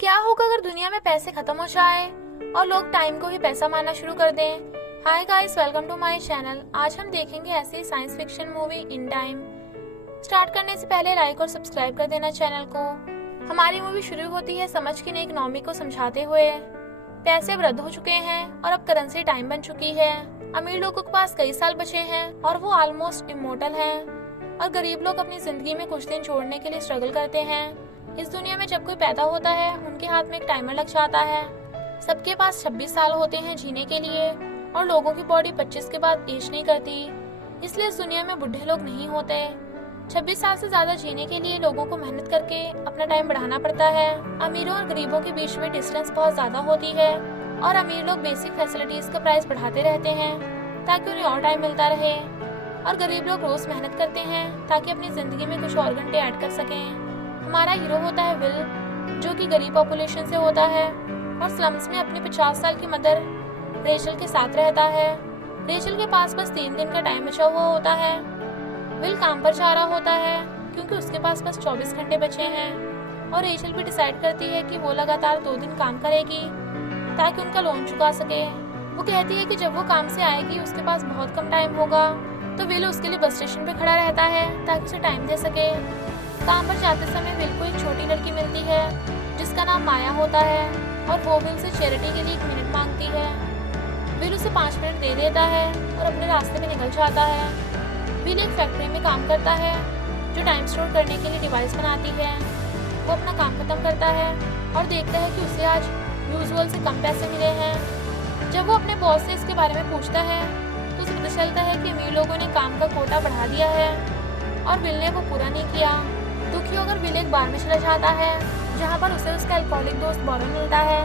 क्या होगा अगर दुनिया में पैसे खत्म हो जाए और लोग टाइम को ही पैसा मानना शुरू कर दें। Hi guys, welcome to my channel. आज हम देखेंगे ऐसी science fiction movie in time. Start करने से पहले लाइक और सब्सक्राइब कर देना चैनल को। हमारी मूवी शुरू होती है समझ की नई इकोनॉमी को समझाते हुए। पैसे अब रद्द हो चुके हैं और अब करेंसी टाइम बन चुकी है। अमीर लोगों के पास कई साल बचे हैं और वो ऑलमोस्ट इमोर्टल हैं, और गरीब लोग अपनी जिंदगी में कुछ दिन छोड़ने के लिए स्ट्रगल करते हैं। इस दुनिया में जब कोई पैदा होता है उनके हाथ में एक टाइमर लग जाता है। सबके पास 26 साल होते हैं जीने के लिए, और लोगों की बॉडी 25 के बाद एज नहीं करती, इसलिए इस दुनिया में बुढ़े लोग नहीं होते। 26 साल से ज्यादा जीने के लिए लोगों को मेहनत करके अपना टाइम बढ़ाना पड़ता है। अमीरों और गरीबों के बीच में डिस्टेंस बहुत ज्यादा होती है, और अमीर लोग बेसिक फैसिलिटीज का प्राइस बढ़ाते रहते हैं ताकि उन्हें और टाइम मिलता रहे, और गरीब लोग रोज मेहनत करते हैं ताकि अपनी जिंदगी में कुछ और घंटे ऐड कर सकें। हमारा हीरो होता है विल, जो कि गरीब पॉपुलेशन से होता है और स्लम्स में अपनी 50 साल की मदर रेचल के साथ रहता है। रेचल के पास बस 3 दिन का टाइम बचा हुआ होता है। विल काम पर जा रहा होता है क्योंकि उसके पास बस 24 घंटे बचे हैं, और रेचल भी डिसाइड करती है कि वो लगातार 2 दिन काम करेगी ताकि उनका लोन चुका सके। वो कहती है कि जब वो काम से आएगी उसके पास बहुत कम टाइम होगा, तो विल उसके लिए बस स्टेशन पे खड़ा रहता है ताकि उसे टाइम दे सके। काम पर जाते समय विल को एक छोटी लड़की मिलती है जिसका नाम माया होता है, और वो विल से चैरिटी के लिए 1 मिनट मांगती है। विल उसे 5 मिनट दे देता है और अपने रास्ते में निकल जाता है। विल एक फैक्ट्री में काम करता है जो टाइम स्टोर करने के लिए डिवाइस बनाती है। वो अपना काम खत्म करता है और देखता है कि उसे आज यूजुअल से कम पैसे मिले हैं। जब वो अपने बॉस से इसके बारे में पूछता है तो उसे पता चलता है कि अमीर लोगों ने काम का कोटा बढ़ा दिया है और विल ने वो पूरा नहीं किया। दुखी होकर विल एक बार में चला जाता है जहाँ पर उसे उसका अल्कोहलिक दोस्त बॉरन मिलता है।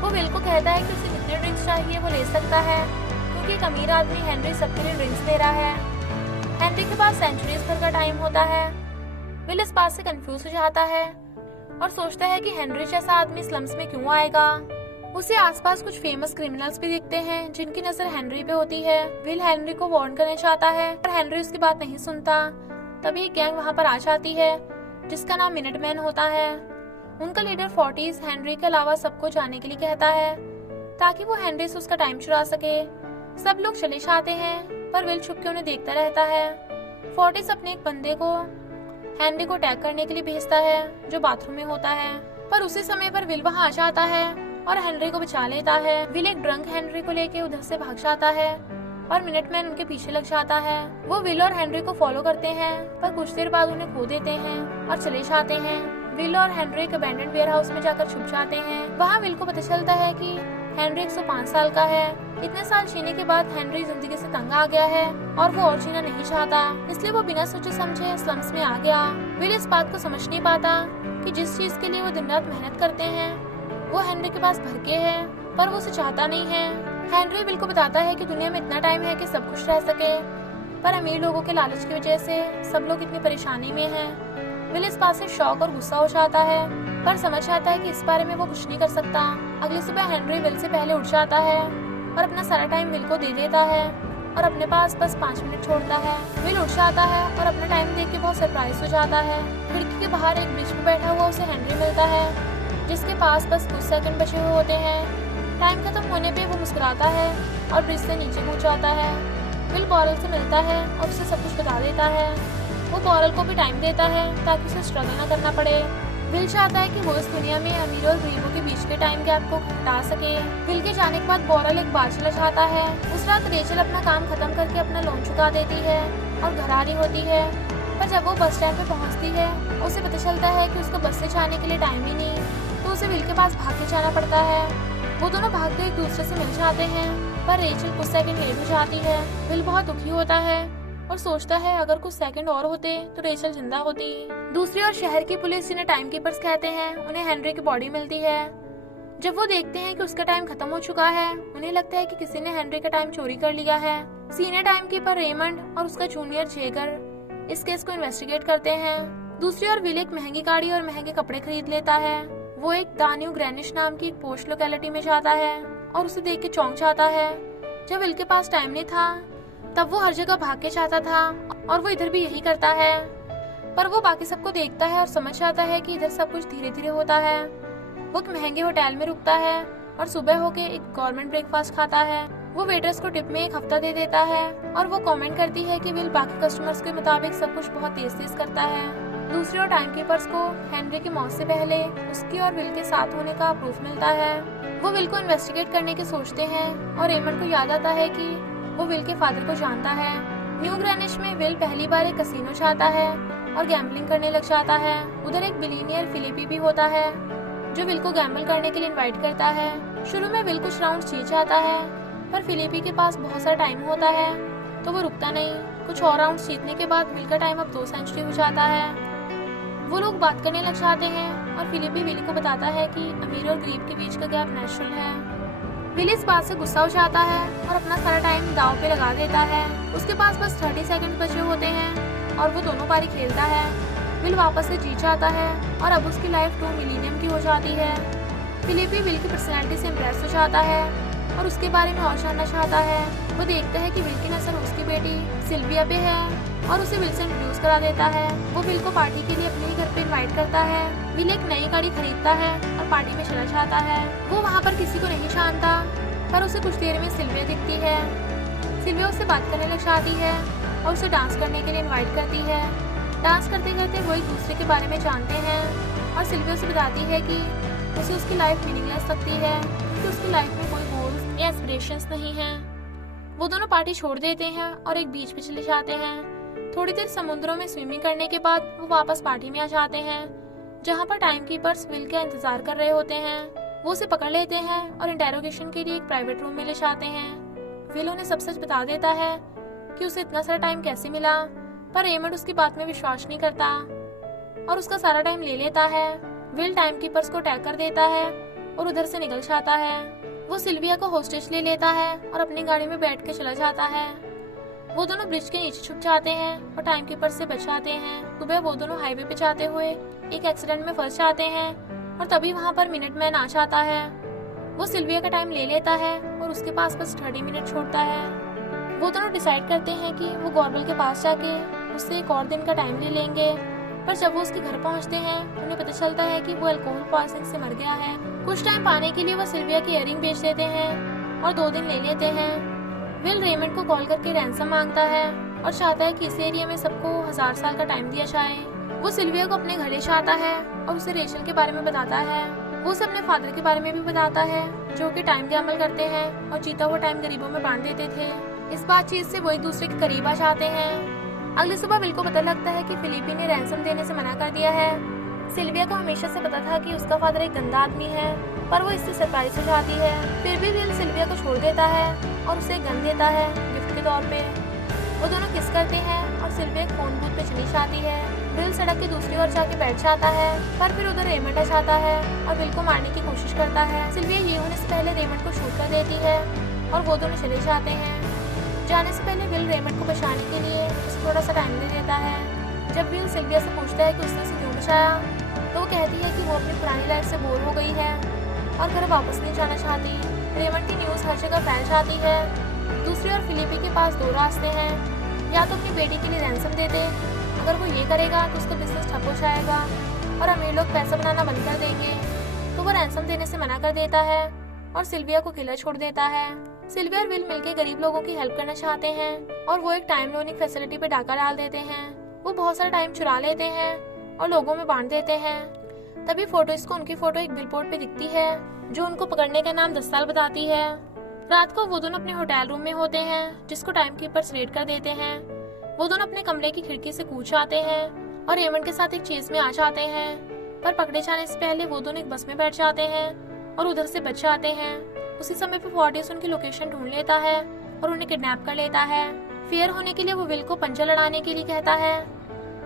वो विल को कहता है कि उसे जितने ड्रिंक्स चाहिए वो ले सकता है, क्योंकि एक अमीर आदमी हेनरी सबके लिए ड्रिंक्स दे रहा है। हेनरी के पास सेंचुरीज भर का टाइम होता है। विल इस बात से कंफ्यूज हो जाता है और सोचता है कि हेनरी जैसा आदमी स्लम्स में क्यों आएगा। उसे आसपास कुछ फेमस क्रिमिनल्स भी दिखते हैं जिनकी नजर हेनरी पे होती है। विल हेनरी को वार्न करना चाहता है पर हेनरी उसकी बात नहीं सुनता। तभी एक गैंग वहाँ पर आ जाती है जिसका नाम मिनटमैन होता है। उनका लीडर 40s हेनरी के अलावा सबको जाने के लिए कहता है ताकि वो हेनरी से उसका टाइम चुरा सके। सब लोग चले जाते हैं पर विल छुप के उन्हें देखता रहता है। 40s अपने एक बंदे को हेनरी को अटैक करने के लिए भेजता है जो बाथरूम में होता है, पर उसी समय पर विल वहाँ आ जाता है और हेनरी को बचा लेता है। विल एक ड्रंक हेनरी को लेके उधर से भाग जाता है और मिनटमैन उनके पीछे लग जाता है। वो विल और हेनरी को फॉलो करते हैं पर कुछ देर बाद उन्हें खो देते हैं और चले जाते हैं। विल और हेनरी एक अबैंडन्ड वेयर हाउस में जाकर छुप जाते हैं। वहाँ विल को पता चलता है कि हेनरी 105 साल का है। इतने साल जीने के बाद हेनरी जिंदगी से तंग आ गया है और वो और जीना नहीं चाहता, इसलिए वो बिना सोचे समझे स्लम्स में आ गया। विल इस बात को समझ नहीं पाता कि जिस चीज के लिए वो दिन रात मेहनत करते हैं वो हेनरी के पास भर के है, पर वो उसे चाहता नहीं है। हेनरी विल को बताता है कि दुनिया में इतना टाइम है कि सब कुछ रह सके, पर अमीर लोगों के लालच की वजह से सब लोग इतनी परेशानी में हैं। विल इस बात से शॉक और गुस्सा हो जाता है, पर समझ आता है कि इस बारे में वो कुछ नहीं कर सकता। अगली सुबह हेनरी विल से पहले उठ जाता है और अपना सारा टाइम विल को दे देता है और अपने पास बस 5 मिनट छोड़ता है। विल उठ जाता है और अपना टाइम देख के बहुत सरप्राइज हो जाता है। खिड़की के बाहर एक ब्रिज पे बैठा हुआ उसे हेनरी मिलता है जिसके पास बस कुछ सेकंड बचे हुए होते हैं। टाइम खत्म होने पे वो मुस्कुराता है और ब्रिज से नीचे कूद जाता है। विल बॉरल से मिलता है और उसे सब कुछ बता देता है। वो बॉरल को भी टाइम देता है ताकि उसे स्ट्रगल न करना पड़े। विल चाहता है कि वो इस दुनिया में अमीरों और गरीबों के बीच के टाइम गैप को घटा सके। विल के जाने के बाद बॉरल एक बार चला जाता है। उस रात रेचल अपना काम खत्म करके अपना लोन चुका देती है और घर आ रही होती है, पर जब वो बस स्टैंड पे पहुंचती है उसे पता चलता है कि उसको बस से जाने के लिए टाइम ही नहीं, तो उसे विल के पास भाग के जाना पड़ता है। वो दोनों भागते एक दूसरे से मिल जाते हैं, पर रेचल कुछ सेकंड लेट हो जाती है। विल बहुत दुखी होता है और सोचता है अगर कुछ सेकंड और होते तो रेचल जिंदा होती। दूसरी ओर शहर की पुलिस, जिन्हें टाइम कीपर्स कहते हैं, उन्हें हेनरी की बॉडी मिलती है। जब वो देखते हैं कि उसका टाइम खत्म हो चुका है उन्हें लगता है कि किसी ने हेनरी का टाइम चोरी कर लिया है। सीनियर टाइम कीपर रेमंड और उसका जूनियर जेगर इस केस को इन्वेस्टिगेट करते हैं। दूसरी ओर विल एक महंगी गाड़ी और महंगे कपड़े खरीद लेता है। वो एक दान्यू ग्रेनिश नाम की एक पोस्ट लोकेलिटी में जाता है और उसे देख के चौंक जाता है। जब विल के पास टाइम नहीं था तब वो हर जगह भाग के जाता था और वो इधर भी यही करता है, पर वो बाकी सबको देखता है और समझ जाता है कि इधर सब कुछ धीरे धीरे होता है। वो एक महंगे होटल में रुकता है और सुबह होके एक गवर्नमेंट ब्रेकफास्ट खाता है। वो वेटर्स को टिप में 1 हफ्ता दे देता है और वो कमेंट करती है कि विल बाकी कस्टमर्स के मुताबिक सब कुछ बहुत तेज करता है। दूसरी ओर टाइम कीपर्स को हेनरी की मौत से पहले उसकी और विल के साथ होने का प्रूफ मिलता है। वो विल को इन्वेस्टिगेट करने की सोचते हैं और रेमंड को याद आता है कि वो विल के फादर को जानता है। न्यू ग्रेनिश में विल पहली बार एक कसिनो चाहता है और गैम्बलिंग करने लग जाता है। उधर एक बिलियनियर फिलिपी भी होता है जो विल को गैम्बल करने के लिए इनवाइट करता है। शुरू में विल कुछ राउंड जीत जाता है पर फिलिपी के पास बहुत सारा टाइम होता है तो वो रुकता नहीं। कुछ और राउंड जीतने के बाद विल का टाइम अब 2 सेंचुरी हो जाता है। वो लोग बात करने लग जाते हैं और फिलिपी विल को बताता है कि अमीर और गरीब के बीच का गैप नेचुरल है। विल इस बात से गुस्सा हो जाता है और अपना सारा टाइम दांव पे लगा देता है। उसके पास बस 30 सेकंड बचे होते हैं और वो दोनों बारी खेलता है। विल वापस से जीत जाता है और अब उसकी लाइफ 2 मिलीनियम की हो जाती है। फिलिपी विल की पर्सनैलिटी से इम्प्रेस हो जाता है और उसके बारे में और जानना चाहता है। वो देखता है कि विल की नजर उसकी बेटी सिल्विया पे है और उसे विल से इंट्रोड्यूस करा देता है। वो विल को पार्टी के लिए अपने ही घर पे इनवाइट करता है। विल एक नई गाड़ी खरीदता है और पार्टी में चला जाता है। वो वहाँ पर किसी को नहीं जानता पर उसे कुछ देर में सिल्विया दिखती है। सिल्विया उससे बात करने लग जाती है और उसे डांस करने के लिए इनवाइट करती है। डांस करते करते वो एक दूसरे के बारे में जानते हैं और सिल्विया उसे बताती है कि उसे उसकी लाइफ मीनिंगलेस लगती है क्योंकि उसकी लाइफ में कोई गोल्स या एस्पिरेशंस नहीं है। वो दोनों पार्टी छोड़ देते हैं और एक बीच पे चले जाते हैं। थोड़ी देर समुद्रों में स्विमिंग करने के बाद वो वापस पार्टी में आ जाते हैं जहाँ पर टाइम कीपर्स विल का इंतजार कर रहे होते हैं। वो उसे पकड़ लेते हैं और इंटेरोगेशन के लिए एक प्राइवेट रूम में ले जाते हैं। विल उन्हें सब सच बता देता है कि उसे इतना सारा टाइम कैसे मिला पर रेमंड उसकी बात में विश्वास नहीं करता और उसका सारा टाइम ले लेता है। विल टाइम कीपर्स को अटैक कर देता है और उधर से निकल जाता है। वो सिल्विया को होस्टेज ले लेता है और अपनी गाड़ी में बैठ के चला जाता है। वो दोनों ब्रिज के नीचे छुप जाते हैं और टाइम कीपर से बच जाते हैं। सुबह वो दोनों हाईवे पे जाते हुए एक एक्सीडेंट में फंस जाते हैं और तभी वहाँ पर मिनट मैन आ जाता है। वो सिल्विया का टाइम ले लेता है और उसके पास बस 30 मिनट छोड़ता है। वो दोनों डिसाइड करते हैं कि वो गॉर्बल के पास जाके उससे एक और दिन का टाइम ले लेंगे पर जब वो उसके घर पहुँचते हैं उन्हें पता चलता है कि वो अल्कोहल पॉइजनिंग से मर गया है। कुछ टाइम पाने के लिए वो सिल्विया की इयररिंग बेच देते हैं और 2 दिन ले लेते हैं। विल रेमंड को कॉल करके रैंसम मांगता है और चाहता है कि इस एरिया में सबको 1000 साल का टाइम दिया जाए। वो सिल्विया को अपने घर ले जाता है और उसे रेचल के बारे में बताता है। वो उसे अपने फादर के बारे में भी बताता है जो कि टाइम गैम्बल करते हैं और जीता हुआ टाइम गरीबों में बांट देते थे। इस बातचीत से वो एक दूसरे के करीब आ जाते हैं। अगली सुबह विल को पता लगता है कि फिलिपी ने रैंसम देने से मना कर दिया है। सिल्विया को हमेशा से पता था कि उसका फादर एक गंदा आदमी है पर वो इससे सरप्राइज हो जाती है। फिर भी विल सिल्विया को छोड़ देता है और उसे गन देता है गिफ्ट के तौर पे। वो दोनों किस करते हैं और सिल्विया एक फोन बूथ पे चली जाती है। विल सड़क की दूसरी ओर जाके बैठ जाता है पर फिर उधर रेमंड आ जाता है और विल को मारने की कोशिश करता है। सिल्विया ये होने से पहले रेमंड को शूट कर देती है और वो दोनों चले जाते हैं। जाने से पहले विल रेमंड को बचाने के लिए उसे थोड़ा सा टाइम दे देता है। जब विल सिल्विया से पूछता है कि उसने उसे क्यों बचाया तो वो कहती है कि वो अपनी पुरानी लाइफ से बोर हो गई है और घर वापस नहीं जाना चाहती। रेमंड की न्यूज़ हर जगह फैल जाती है। दूसरी ओर फिलिपी के पास 2 रास्ते हैं, या तो अपनी बेटी के लिए रैंसम दे दे, अगर वो ये करेगा तो उसका बिजनेस ठप हो जाएगा और अमीर लोग पैसा बनाना बंद कर देंगे। तो वो रैंसम देने से मना कर देता है और सिल्विया को किला छोड़ देता है। सिल्विया और विल मिलकर गरीब लोगों की हेल्प करना चाहते हैं और वो एक टाइम लोनिंग फैसिलिटी पे डाका डाल देते हैं। वो बहुत सारा टाइम चुरा लेते हैं और लोगों में बांट देते हैं। तभी फोटोइस्ट को उनकी फोटो एक बिलबोर्ड पे दिखती है जो उनको पकड़ने का नाम 10 साल बताती है। रात को वो दोनों अपने होटल रूम में होते हैं जिसको टाइम कीपर्स रेड कर देते हैं। वो दोनों अपने कमरे की खिड़की से कूद जाते हैं और रेमंड के साथ एक चेज में आ जाते हैं, पर पकड़े जाने से पहले वो दोनों एक बस में बैठ जाते हैं और उधर से बच जाते हैं। उसी समय पे फोर्टिस उनकी लोकेशन ढूंढ लेता है और उन्हें किडनैप कर लेता है। फेयर होने के लिए वो विल को पंजा लड़ाने के लिए कहता है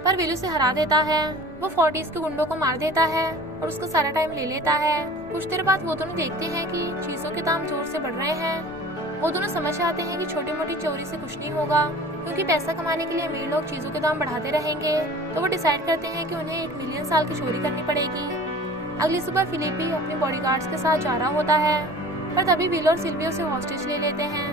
पर विल उसे हरा देता है। वो फोर्टिस के गुंडों को मार देता है और उसका सारा टाइम ले लेता है। कुछ देर बाद वो दोनों देखते हैं कि चीजों के दाम जोर से बढ़ रहे हैं। वो दोनों समझ जाते हैं कि छोटी मोटी चोरी से कुछ नहीं होगा, क्योंकि पैसा कमाने के लिए अमीर लोग चीजों के दाम बढ़ाते रहेंगे। तो वो डिसाइड करते हैं कि उन्हें 1 मिलियन साल की चोरी करनी पड़ेगी। अगली सुबह फिलिपी अपने बॉडीगार्ड्स के साथ जा रहा होता है, पर तभी विल और सिल्विया उसे हॉस्टेज ले लेते हैं।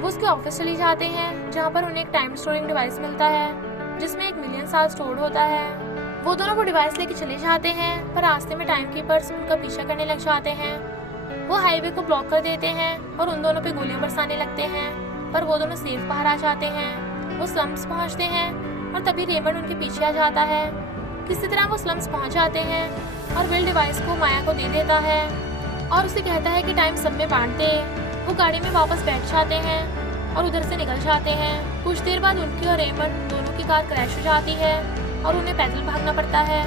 वो उसके ऑफिस चले जाते हैं जहाँ पर उन्हें एक टाइम स्टोरिंग डिवाइस मिलता है जिसमें 1 मिलियन साल स्टोर्ड होता है। वो दोनों वो डिवाइस लेके चले जाते हैं, पर रास्ते में टाइम कीपर्स उनका पीछा करने लग जाते हैं। वो हाईवे को ब्लॉक कर देते हैं और उन दोनों पे गोलियां बरसाने लगते हैं, पर वो दोनों सेफ बाहर आ जाते हैं। वो स्लम्स पहुंचते हैं और तभी रेमंड उनके पीछे आ जाता है। किसी तरह वो स्लम्स पहुंच जाते हैं और विल डिवाइस को माया को दे देता है और उसे कहता है कि टाइम सब में बांट दे। वो गाड़ी में वापस बैठ जाते हैं और उधर से निकल जाते हैं। कुछ देर बाद उनकी और रेमंड दोनों की कार क्रैश हो जाती है और उन्हें पैदल भागना पड़ता है।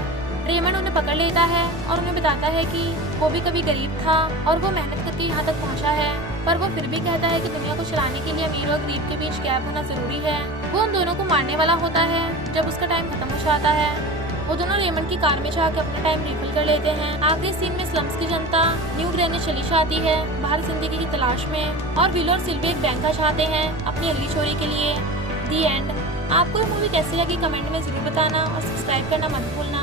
रेमंड उन्हें पकड़ लेता है और उन्हें बताता है कि वो भी कभी गरीब था और वो मेहनत करके यहाँ तक पहुँचा है, पर वो फिर भी कहता है कि दुनिया को चलाने के लिए अमीर और गरीब के बीच गैप होना जरूरी है। वो उन दोनों को मारने वाला होता है जब उसका टाइम खत्म हो जाता है। वो दोनों रेमंड की कार में जाकर अपना टाइम रिफिल कर लेते हैं। आखिरी सीन में स्लम्स की जनता न्यू ग्रेनेज चली जाती है बाहर जिंदगी की तलाश में, और विल और सिल्वी एक बैंक चाहते हैं अपनी अगली चोरी के लिए। दी एंड। आपको ये मूवी कैसी लगी कमेंट में जरूर बताना और सब्सक्राइब करना मत भूलना।